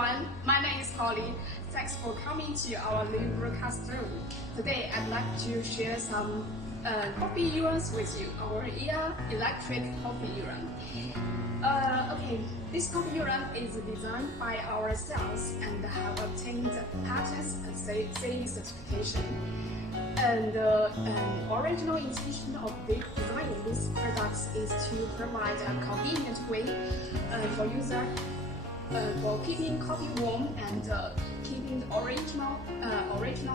everyone, my name is Holly. Thanks for coming to our new broadcast room. Today I'd like to share some coffee urns with you, our OIA electric coffee urn. This coffee urn is designed by ourselves and have obtained patents and CE certification. And the original intention of designing these products is to provide a convenient way for user for keeping coffee warm and keeping the original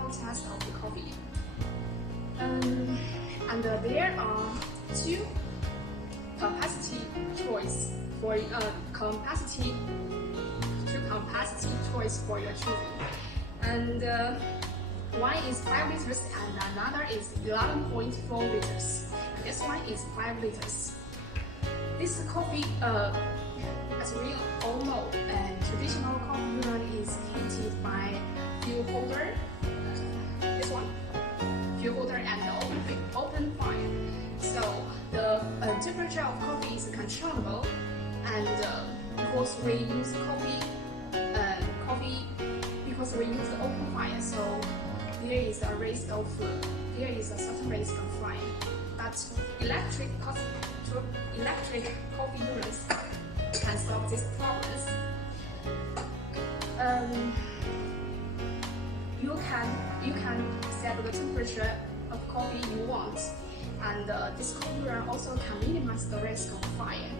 taste of the coffee. And there are two capacity choice for choice for your children. And one is 5 liters and another is 11.4 liters. This one is 5 liters. This coffee, as we all know, traditional coffee urn is heated by fuel holder. This one, fuel holder and open fire. So the temperature of coffee is controllable, and because we use because we use the open fire, so there is a certain risk of fire. But electric coffee urns can solve these problems. You can set the temperature of coffee you want, and this coffee urn also can minimize the risk of fire.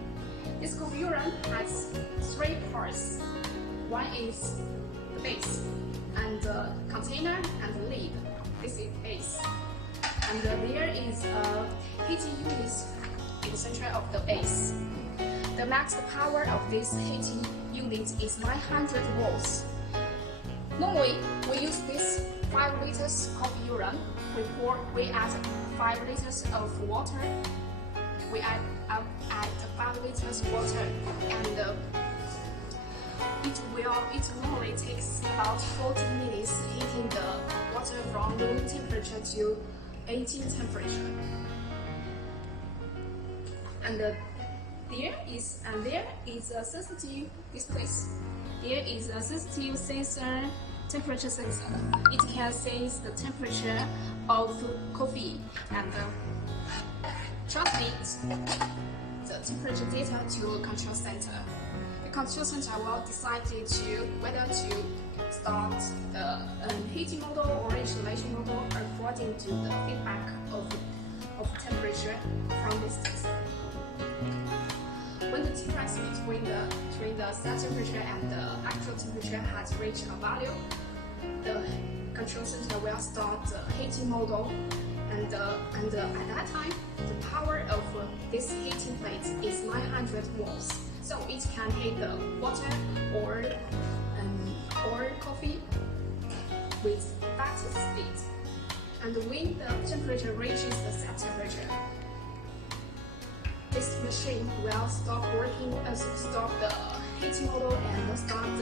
This coffee urn has 3 parts. One is the base, and the container and the lid. This is base, and there is a heating unit in the center of the base. The max power of this heating unit is 900 volts. Normally, we use this 5 liters coffee urn. We add 5 liters of water. We add 5 liters water, and it normally takes about 40 minutes heating the water from room temperature to 18 temperature. And there is a sensitive display. There is a sensitive sensor, temperature sensor. It can sense the temperature of coffee and transmit the temperature data to control center. The control center will decide whether to start the heating model or insulation model according to the feedback of temperature from this sensor. When the difference between the set temperature and the actual temperature has reached a value, the control center will start the heating model, and at that time, the power of this heating plate is 900 volts, so it can heat the water or coffee with fast speed. And when the temperature reaches the set temperature, this machine will stop the heating model and start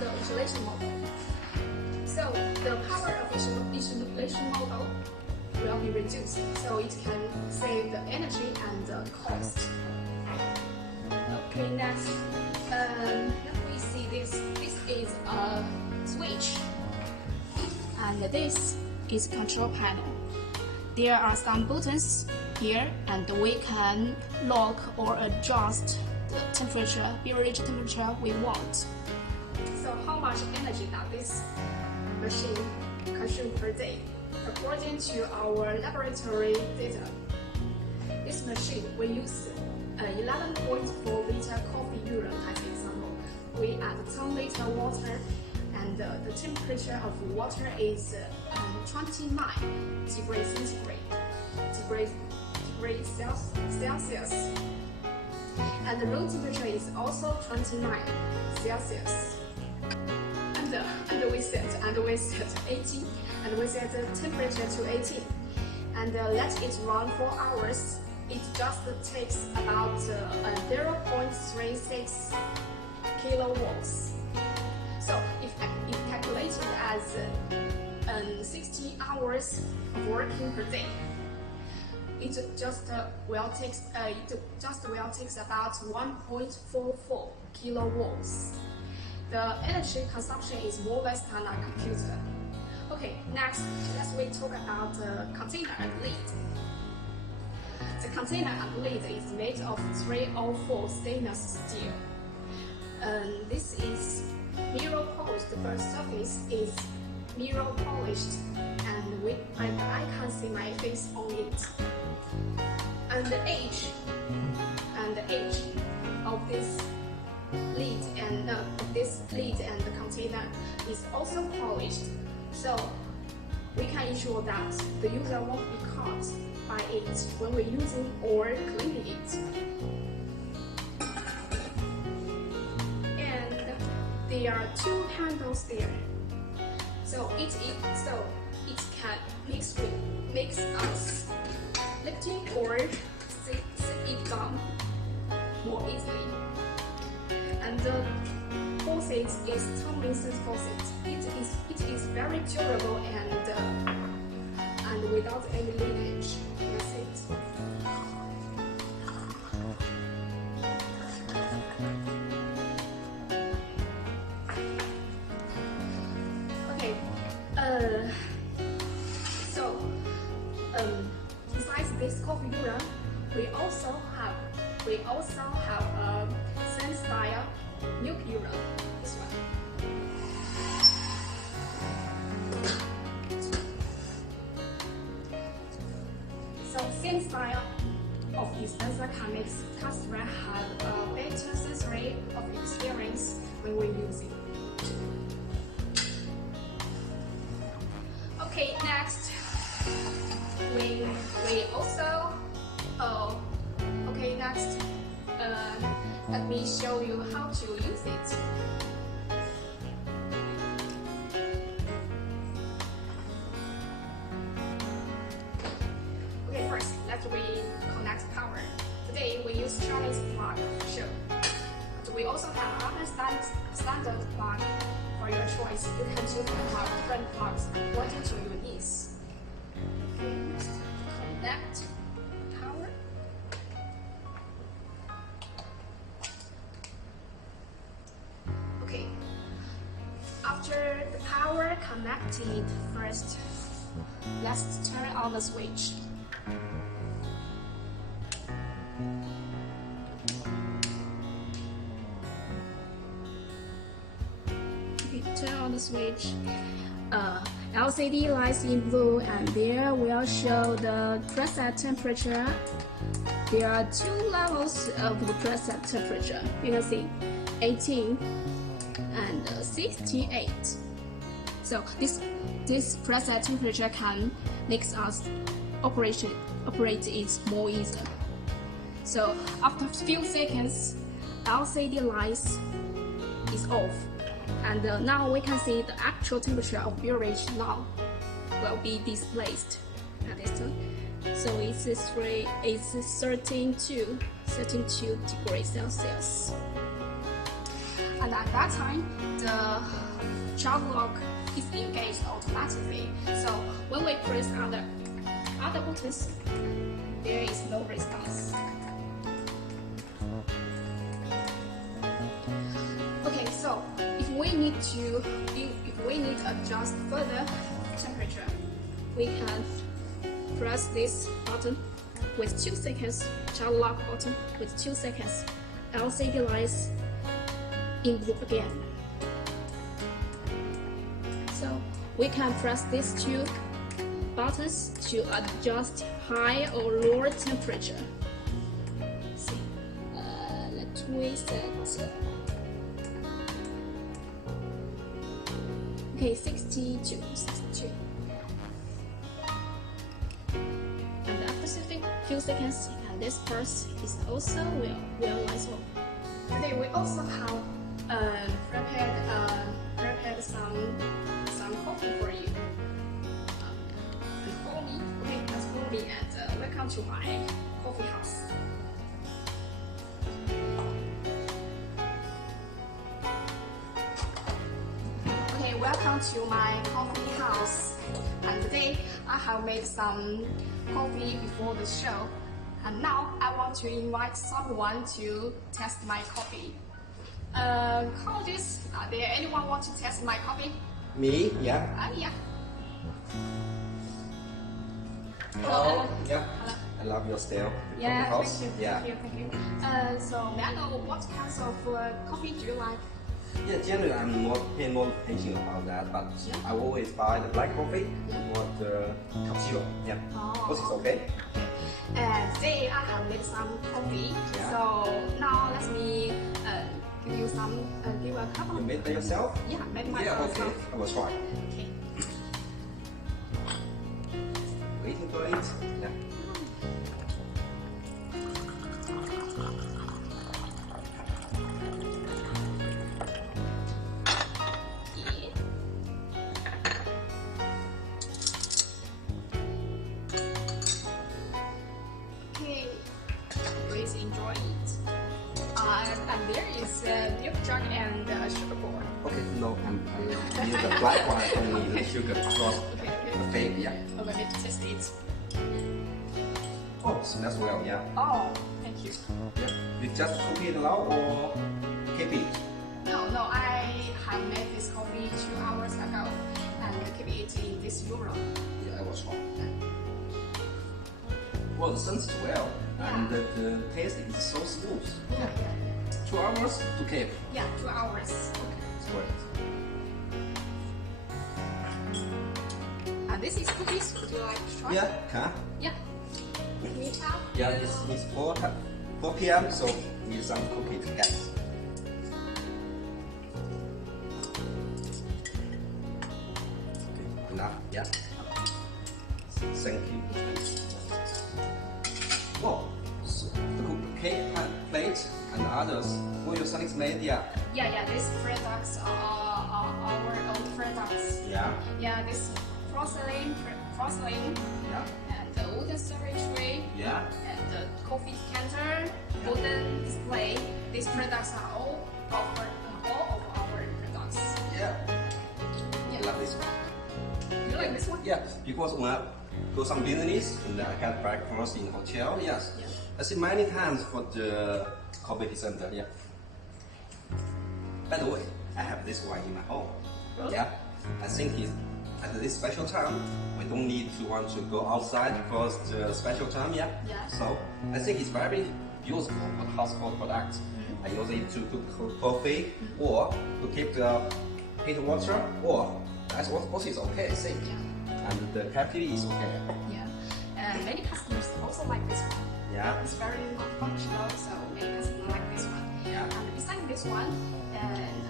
the insulation model. So the power of insulation model will be reduced, so it can save the energy and the cost. Okay, next we see this. This is a switch, and this is a control panel. There are some buttons here, and we can lock or adjust the temperature, beverage temperature we want. So how much energy does this machine consume per day? According to our laboratory data, this machine will use 11.4 liter coffee urn as an example. We add 10 liter water, and the temperature of water is 29 degrees Celsius, and the room temperature is also 29 Celsius. And we set 18, and we set the temperature to 18, and let it run for hours. It just takes about 0.36 kilowatts. So if calculated as 60 hours of working per day, it just will take about 1.44 kilowatts. the energy consumption is more or less than a computer. Okay, next, let's talk about the container and lid. The container and lid is made of 304 stainless steel. This is mirror polished. The first surface is mirror polished, and I can see my face on it. And the edge of this lid and the container is also polished, so we can ensure that the user won't be caught by it when we're using or cleaning it. And there are two handles there, so it can mix us lifting or sit it down more easily. And the faucet is Tomlinson's faucet. It is very durable and without any leakage. That's it. Okay. Besides this coffee urn, we also have a same style milk urn. This one. So same style of dispenser can make customer have a better sensory of experience when we're using. Okay, next we also let me show you how to use it. Okay, first let's reconnect power. Today we use Chinese plug for show, but we also have other standard plug for your choice. You can choose different plugs according to your needs. Okay, next connect power. Okay, after the power connected, first let's turn on the switch. Okay, turn on the switch. LCD lights in blue, and there will show the preset temperature. There are two levels of the preset temperature. You can see 18 and 68. So this preset temperature can make us operate it more easier. So after a few seconds, LCD lights is off, and now we can see the actual temperature of beverage now will be displayed at this time. So it's 32 degrees Celsius. And at that time, the child lock is engaged automatically. So when we press other buttons, there is no response. Okay, so if we need to adjust further temperature, we can press this button with 2 seconds, child lock button with 2 seconds, LCD lights in blue again. So we can press these two buttons to adjust high or lower temperature. See, let's reset. Okay, 62. And after a few seconds, and this part is also will light up. Today we also have prepared some coffee for you. And follow me. Okay, let's follow me and welcome to my coffee house. Okay, welcome to my coffee house. And today I have made some coffee before the show. And now I want to invite someone to test my coffee. Colleagues, there anyone want to test my coffee? Me? Yeah. Yeah. Hello. Yeah. Hello. I love your style. Yeah, Coffee house. thank you. Yeah. Thank you. So may I know what kinds of coffee do you like? Yeah, generally I'm not paying more attention about that, but I always buy the black coffee or the cappuccino. Yeah. Oh. This is okay. Today I have made some coffee. Yeah. So now let me give you some give a couple. You made by yourself? Yeah, made by Yeah, okay. myself. I will try. Okay. Waiting for it. Yeah. Okay, please enjoy it. And there is milk jug and sugar bowl. Okay, no, I need the black one. I don't need the sugar because Okay. the fake. Yeah. Okay, let's test it. Oh, smells well. Yeah. Oh, thank you. Yeah. You just cook it now or keep it? No, I have made this coffee 2 hours ago and keep it in this euro. Yeah, I will try. Well, the sense is well, and the taste is so smooth. Yeah. 2 hours to keep. Yeah, 2 hours. It's great. And this is cookies. Would you like to try? Yeah, can. Yeah. Can you tell? Yeah, it's 4 p.m. so need some cookies, guys. Okay, enough. Yeah. Thank you. Oh, so the cake plate and others. Will your SUNNEX made? Yeah. Yeah. These products are our own products. Yeah. Yeah, this porcelain, Yeah. and the wooden serving tray, Yeah. and the coffee decanter, wooden display. These products are all of our products. Yeah. I love this one. You like this one? Yeah, because when I go some business and I had breakfast in hotel, yes. Yeah. I see many times for the coffee center, yeah. By the way, I have this one in my home. Really? Yeah. I think it's at this special time, we don't need to want to go outside because the special time, yeah. Yeah. So I think it's very useful for the household products. I use it to cook coffee or to keep the heat water or that's also is okay, I think. Yeah. And the capacity is okay. Yeah. And many customers also like this one. Yeah. It's very non-functional, so many customers like this one. Yeah. And besides this one,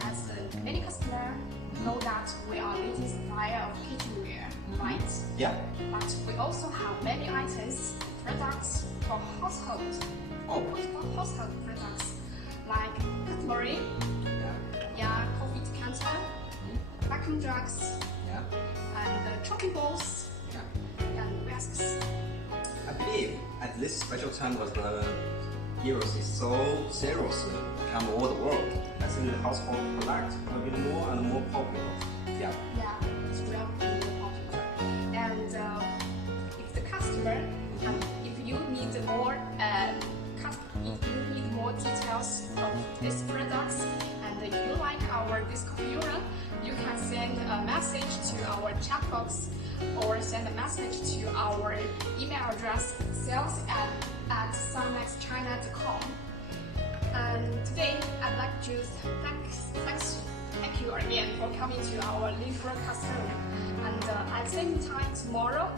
as many customers know that we are leading supplier of kitchenware, right? Yeah. But we also have many items, products for household. Oh. For household products like cutlery, Yeah. coffee decanter, vacuum jugs, Yeah. and chopping bowls, Yeah. and whisks. I believe at this special time was the euros is so serious become all the world. I think the household product will be more and more popular. Yeah. Yeah, it's really popular. And if the customer, if you need more, if you need more details of these products, and if you like our coffee urn, you can send a message to our chat box or send a message to our email address sales@sunnexchina.com. And today I'd like to thank you again for coming to our Libra customer. And at the same time tomorrow,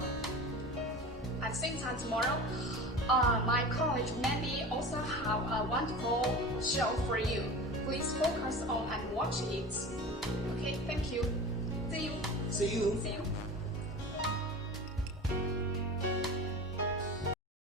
my college maybe also have a wonderful show for you. Please focus on and watch it. Okay, thank you. See you. See you. See you.